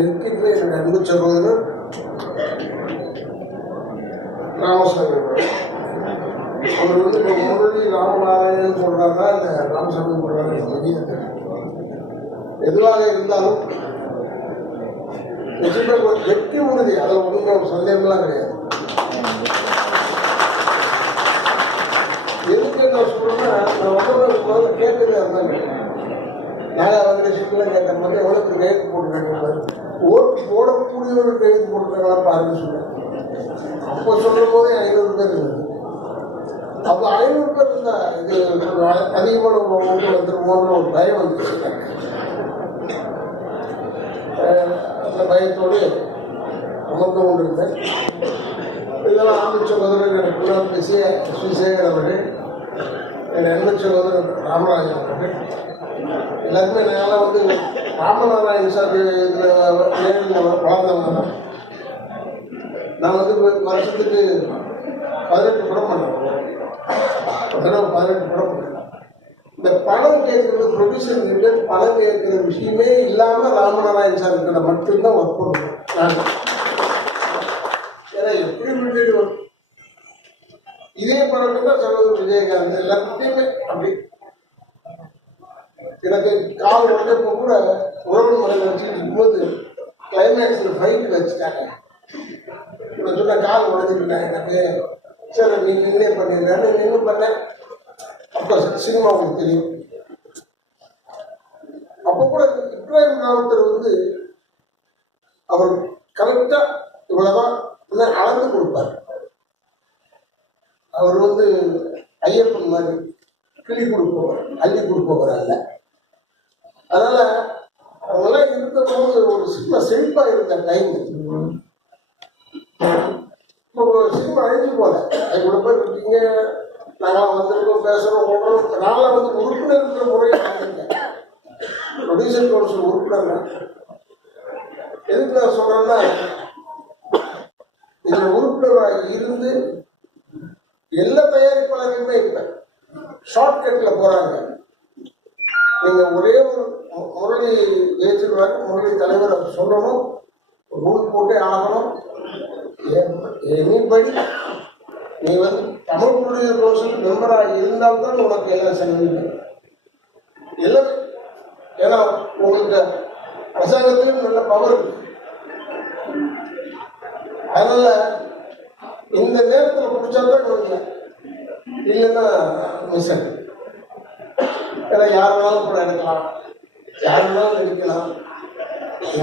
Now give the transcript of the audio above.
இருக்கின்ற என்னுடைய அன்பு சகோதரர் ராமசாமி அவர் வந்து இப்போ முரளி ராமநாராயணன் சொல்றாருன்னா இந்த ராமசாமி சொல்றாரு. எதுவாக இருந்தாலும் வெற்றி உறுதி, அதில் ஒன்றும் சந்தேகம்லாம் கிடையாது. எதுக்கு நான் சொல்றேன்னா, நான் வந்து கேட்டதே இருந்தாங்க, நாங்கள் வெங்கடேஸ்வரன் கேட்ட மாதிரி எவ்வளோக்கு கையெழுத்து போட்டுருக்காங்க, ஓட்டு போடக்கூடியவர்கள் கையெழுத்து போட்டுருக்காங்களா பாருன்னு சொன்னேன். அப்போ சொல்லும் போதே 500 பேர் இருந்தது. அப்போ 500 பேர் இருந்தா இது அதிகமான ஓட்டு வந்துருமோன்னு ஒரு பயம் வந்துச்சு. அந்த பயத்தோடு அமர்ந்து கொண்டிருந்தேன். இதெல்லாம் ஆண்டு சகோதரர் எனக்கு முன்னால் பேசிய ஸ்ரீசேகர் அவர்கள், என் அன்பு சகோதரர் ராமராஜன் அவர்கள், எல்லாருமே நாங்களாம் வந்து ராமநாராயண சார் இதில் வளர்ந்தவங்க தான். நான் வந்து வருஷத்துக்கு 18 படம் பண்ணுறேன். 18 படம் பண்ணுறேன். இந்த பணம் கேட்கறது ப்ரொடியூசர் கிட்ட பணம் கேட்கிற விஷயமே இல்லாமல் ராமநாராயண சார் கிட்ட மட்டும்தான் ஒர்க் பண்ணுவேன் நான். ஏன்னா எப்படி விட்டுட்டு வரும் இதே படம் தான் சகோதரர் விஜயகாந்த் எல்லாத்தையுமே அப்படி. எனக்கு கால் உடனே கூட உறவு முறையில் வச்சுட்டு இருக்கும்போது கிளைமேக்ஸில் ஃபைட் வச்சுட்டாங்க. நான் சொன்ன கால் உடஞ்சிருக்கேன் எனக்கு, சரி நீ நின்னே பண்ணிடுறேன்னு நின்று பண்ணேன். அப்போ சினிமா உங்களுக்கு தெரியும். அப்போ கூட இப்ராஹிம் ராவுத்தர் வந்து அவர் கரெக்டா இவ்வளவுதான் அளந்து கொடுப்பார். அவர் வந்து ஐயப்பன் மாதிரி கிளி கொடுப்பவர், அள்ளி கொடுப்பவர் அல்ல. அதனால அவங்கெல்லாம் இருந்தபோது ஒரு சினிமா செழிப்பா இருந்த டைம். இப்போ சினிமா அழிஞ்சு போல இவ்வளவு பேர் இருக்கீங்க, நாங்களாம் வந்திருக்கோம், பேசுறோம், ஓடுறோம். நாங்களாம் வந்து உறுப்பினர் இருக்கிற முறையை ப்ரொடியூசர் கவுன்சில் உறுப்பினர். எதுக்கு நான் சொல்றேன்னா, இதுல உறுப்பினராக இருந்து எல்லா தயாரிப்பாளருமே இப்ப ஷார்ட்கட்ல போறாங்க. நீங்க ஒரே ஒரு முரளி ஜெயிச்சிருவாரு, முரளி தலைவர் அவர் சொல்லணும், ரூல் போட்டே ஆகணும். எனிபடி நீ வந்து தமிழ் ப்ரொடியூசர் கவுன்சில் மெம்பராக இருந்தால்தான் உனக்கு எல்லாம் செலவு எல்லாமே. ஏன்னா உங்களுக்கு அரசாங்கத்திலும் நல்ல பவர் இருக்கு. அதனால இந்த நேரத்தில் பிடிச்சாதான் கொடுக்கல, இல்லைன்னா மிஸ். ஏன்னா யார் வேணாலும் கூட எடுக்கலாம், யார் வேணாலும் நடிக்கலாம்.